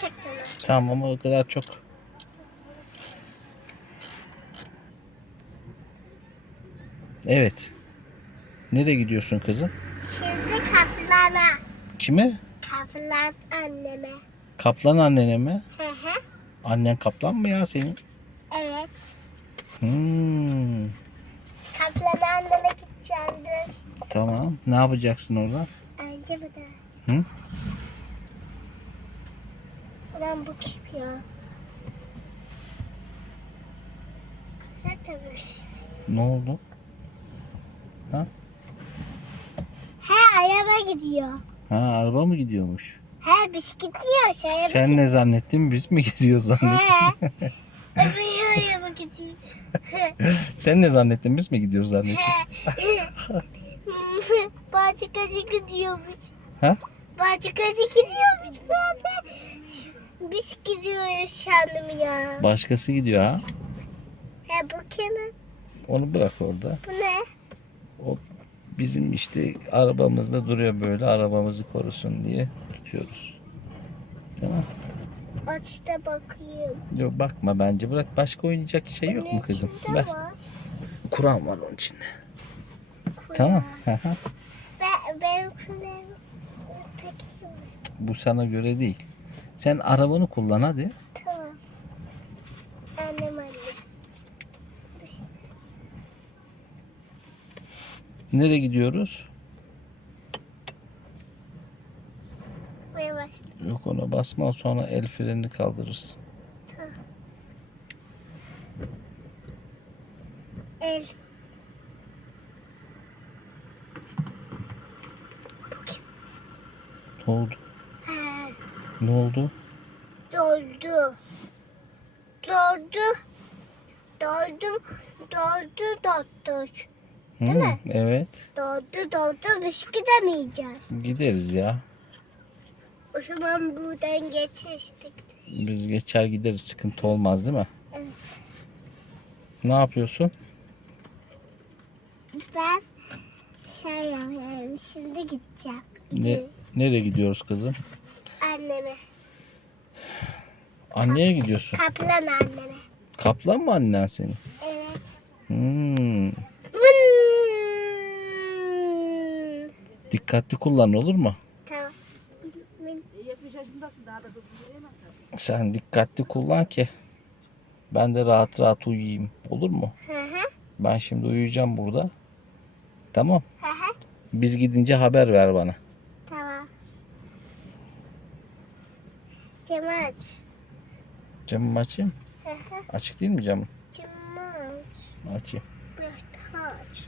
Gerçekten öyle. Tamam ama o kadar çok. Evet. Nereye gidiyorsun kızım? Şimdi kaplana. Kime? Kaplan anneme. Kaplan annene mi? Hı hı. Annen kaplan mı ya senin? Evet. Hmm, Kaplan anneme gideceğim tamam. Ne yapacaksın orada? Önce bu da. Hı? Ulan bu kim ya? Kızak da şey. Ne oldu? He araba gidiyor. Ha araba mı gidiyormuş? He biz gitmiyoruz. Araba Sen ne zannettin? Biz mi gidiyoruz zannettin? He. Öbür araba gidiyor. Sen ne zannettin? Biz mi gidiyoruz zannettin? Bahçe kaşı gidiyormuş. Ha? Bahçe kaşı gidiyormuş de. Biz gidiyoruz sandım ya. Başkası gidiyor ha. He bu kimin? Onu bırak orada. Bu ne? O bizim işte arabamızda duruyor böyle arabamızı korusun diye tutuyoruz. Tamam. Aç da bakayım. Yok bakma bence bırak. Başka oynayacak şey yok mu kızım? içinde Ver. var. Kur'an var onun içinde. Tamam. Ben, benim kulağım takıyorum. Bu sana göre değil. Sen arabanı kullan hadi. Tamam. Annem anne. Nereye gidiyoruz? Yavaş. Yok ona basma sonra el frenini kaldırırsın. Tamam. El. Ne oldu? Ne oldu? doldu. Doldu. Doldu. Doldu doktor. Hı, mi? Evet. Doldu doldu biz gidemeyeceğiz. Gideriz ya. O zaman buradan geçerstik. Biz geçer gideriz. Sıkıntı olmaz değil mi? Evet. Ne yapıyorsun? Ben şey yapıyorum. Şimdi gideceğim. Ne, nereye gidiyoruz kızım? Anneme. Anneye gidiyorsun. Kaplan anneme. Kaplan mı annen senin? Evet. Hmm. Vın. Dikkatli kullan olur mu? Tamam. Vın. Sen dikkatli kullan ki ben de rahat rahat uyuyayım. Olur mu? Hı hı. Ben şimdi uyuyacağım burada. Tamam. Hı hı. Biz gidince haber ver bana. Tamam. Camı aç. Camımı açayım. Açık değil mi camım? Camı aç. Açayım. Biraz daha aç.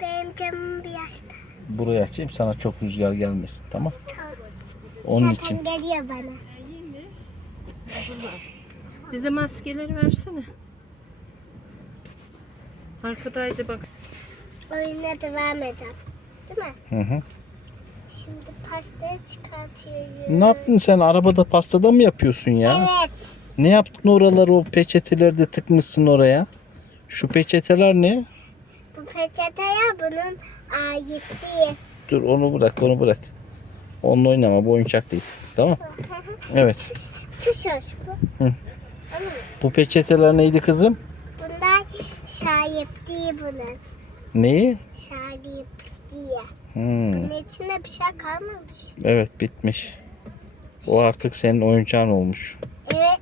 Benim camım biraz daha. Burayı açayım sana çok rüzgar gelmesin. Tamam. Tamam. Onun Zaten için. geliyor bana. Bize maskeleri versene. Arkadaydı bak. Oyuna devam edelim. Değil mi? Hı hı. Şimdi pastayı çıkartıyorum. Ne yaptın sen? Arabada pastada mı yapıyorsun ya? Evet. Ne yaptın oraları o peçeteleri de tıkmışsın oraya? Şu peçeteler ne? Bu peçeteye bunun ait değil. Dur onu bırak onu bırak. Onunla oynama bu oyuncak değil. Tamam. Evet. Tişört bu. Hı. Ama Bu peçeteler neydi kızım? bunlar sahip değil bunun. Neyi? Sahip değil. Hmm, Bunun içinde bir şey kalmamış. Evet bitmiş. O artık senin oyuncağın olmuş. Evet.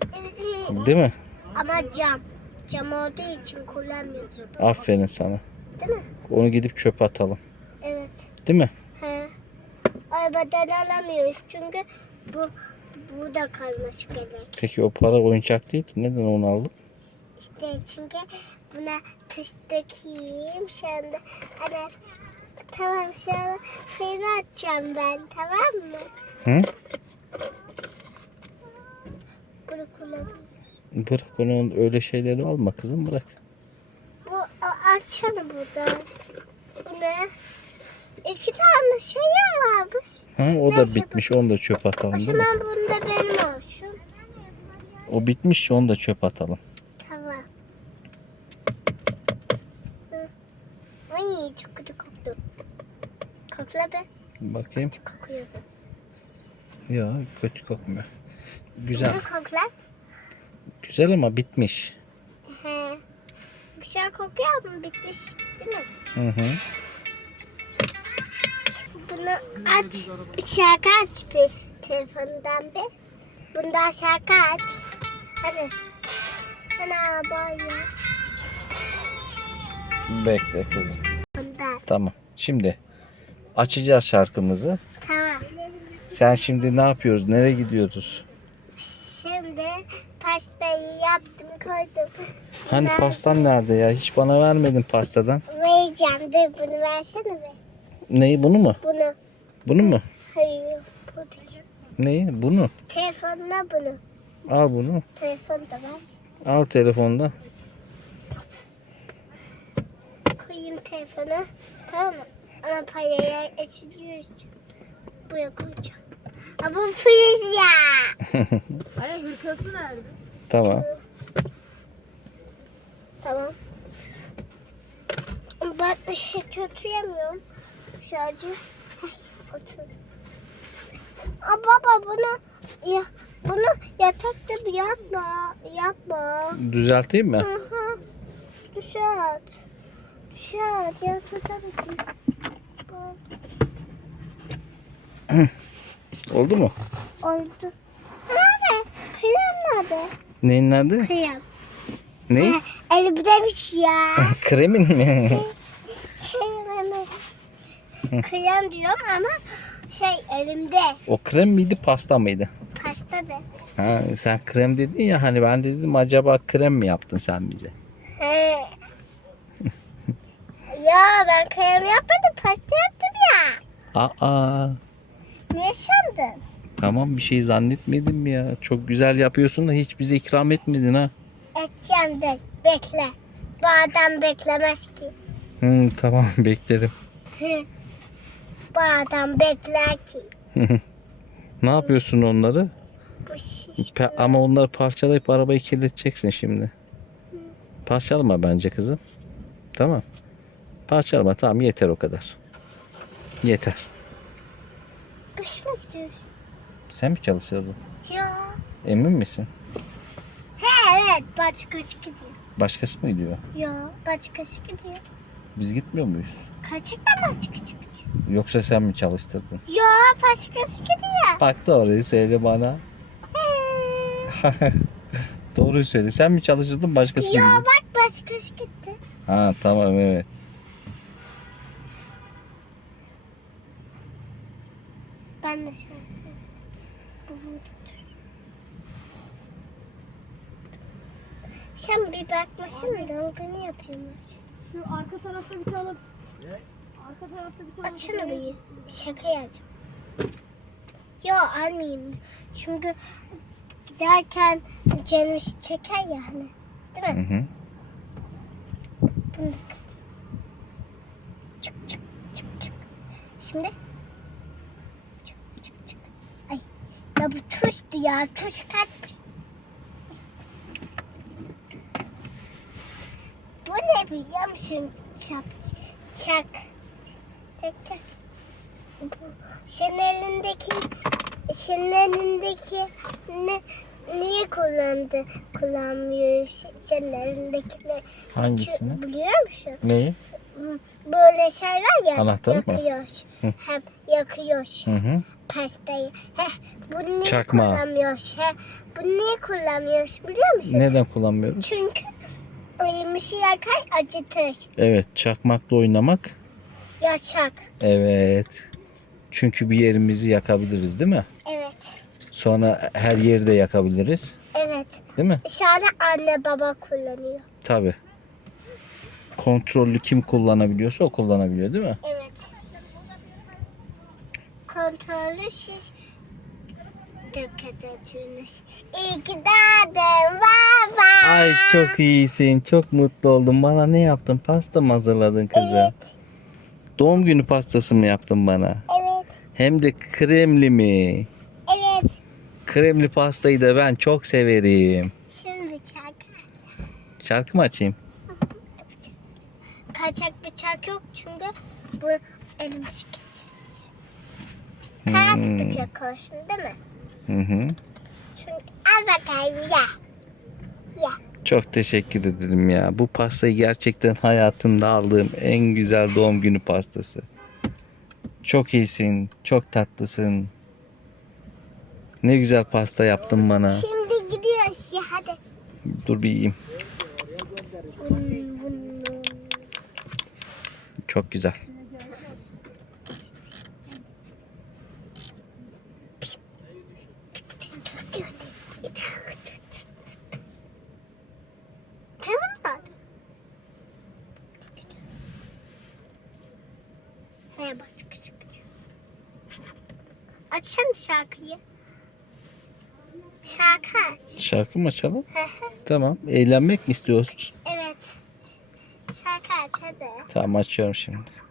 Değil mi? Ama cam. Cam olduğu için kullanmıyorsun. Aferin sana. Değil mi? Onu gidip çöpe atalım. Evet. Değil mi? He. Arabadan alamıyoruz çünkü bu bu da kalması gerek. Peki o para oyuncak değil ki. Neden onu aldın? İşte çünkü buna tuş takayım. Şu anda ana, tamam an freni atacağım ben tamam mı? Hı? Bunu kullanıyorum. Bırak onu öyle şeyleri alma kızım bırak. Bu açalım buradan. Bu ne? İki tane şey varmış. Ha, o da Neyse, bitmiş onu da çöpe O atalım değil mi? zaman bunu da benim olsun. O bitmiş onu da çöpe atalım. Tamam. Ay çok kötü. Kokla be. Bakayım. Kokuyor bu. Yok kötü kokmuyor. Güzel. Bunu kokla. Güzel ama bitmiş. He. Güzel kokuyor mu? Bitmiş değil mi? Hı hı. Bunu aç. Şarkı aç bir telefondan bir. Bundan şarkı aç. Hadi. Ana boya. Bekle kızım. Bundan. Tamam. Şimdi açacağız şarkımızı. Tamam. Sen şimdi ne yapıyoruz? Nereye gidiyoruz? Şimdi pastayı yaptım koydum. Hani Ben pastan nerede ya? Hiç bana vermedin pastadan. Vereceğim. Dur bunu versene be. Neyi bunu mu? Bunu. Bunu mu? Hayır. Bu değil. Neyi? Bunu. Telefonla bunu. Al bunu. Telefon da var. Al telefonda. Koyayım telefonu. Tamam mı? Ama parayı açılıyor. Buraya koyacağım. Ama bu priz ya. Ay hırkası nerede? tamam. Tamam. Ben hiç oturamıyorum. Ay, oturdum. Aa, baba bunu ya bunu yatakta bir yapma. Yapma. Düzelteyim mi? Hı hı. Düşert. Düşert. Yatakta bir Oldu mu? Oldu. Nerede? Kıyam nerede? Neyin nerede? Kıyam. Ne? Elimdemiş ya. Kremin mi? Kıyam diyorum ama şey elimde. o krem miydi pasta mıydı? Pasta da. Ha, sen krem dedin ya hani ben de dedim acaba krem mi yaptın sen bize? He. ya ben kıyam yapmadım pasta yaptım ya. Aa Niye sandın? tamam bir şey zannetmedim ya. Çok güzel yapıyorsun da hiç bize ikram etmedin ha. Edeceğim de bekle. Bu adam beklemez ki. Hı, tamam beklerim. Bu adam bekler ki. ne yapıyorsun onları? Bu şiş. Ama onları parçalayıp arabayı kirleteceksin şimdi. Parçalama bence kızım. Tamam. Parçalama tamam yeter o kadar. Yeter. Gidiyor? Sen mi çalışıyordun? Ya. Emin misin? He evet başkası gidiyor. Başkası mı gidiyor? Ya başkası gidiyor. Biz gitmiyor muyuz? Gerçekten başkası gidiyor. Yoksa sen mi çalıştırdın? Ya başkası gidiyor. Bak doğruyu söyle bana. Doğruyu söyle. Sen mi çalıştırdın başkası mı ya gidiyor? bak başkası gitti. Ha tamam evet. Ben de şöyle. Babamı tutur. Sen bir bakmasana da günü yapıyormuş. Şu arka tarafta bir tane Arka tarafta bir tane Açsana bir şaka yapacağım. Yo almayayım. Çünkü giderken canım çeker ya hani. Değil Hı mi? hı. Bunu da. Çık çık çık çık. Şimdi. Çık çık çık. Ay ya bu tuştu ya. Tuş katmış. Bu ne biliyor musun? Çak. Çak. Çak çak. Bu senin elindeki senin elindeki ne niye kullandı kullanmıyor senin elindekini Hangisini? biliyor musun? Neyi? Böyle şey var ya Anahtarı mı? yakıyoruz. Hı. Hem yakıyoruz Hı hı. Pastayı. Heh, bunu niye Çakma. kullanmıyoruz? Heh, bunu niye kullanmıyoruz biliyor musun? Neden kullanmıyoruz? Çünkü elimizi yakar acıtır. Evet, çakmakla oynamak. Yasak. Evet. Çünkü bir yerimizi yakabiliriz değil mi? Evet. Sonra her yeri de yakabiliriz. Evet. Değil mi? Dışarıda anne baba kullanıyor. Tabi. Kontrollü kim kullanabiliyorsa o kullanabiliyor değil mi? Evet. Kontrollü siz dikkat ediyorsunuz. İyi ki doğdun baba. Ay çok iyisin. Çok mutlu oldum. Bana ne yaptın? Pasta mı hazırladın kızım? Evet. Doğum günü pastası mı yaptın bana? Evet. Hem de kremli mi? Evet. Kremli pastayı da ben çok severim. Şimdi çak. Şarkı mı açayım? Kaçak bıçak yok çünkü bu elim sıkış. Kağıt Hmm. bıçak olsun değil mi? Hı hı. Çünkü al bakayım ya. Ya. Çok teşekkür ederim ya. Bu pastayı gerçekten hayatımda aldığım en güzel doğum günü pastası. Çok iyisin, çok tatlısın. Ne güzel pasta yaptın bana. Şimdi gidiyoruz ya hadi. Dur bir yiyeyim. Vın. Çok güzel. Tamam mı? He bak küçük. Açsana şarkıyı. Şarkı aç. Şarkı mı açalım? Tamam. Eğlenmek mi istiyorsunuz? evet. Şarkı aç hadi. Tamam açıyorum şimdi.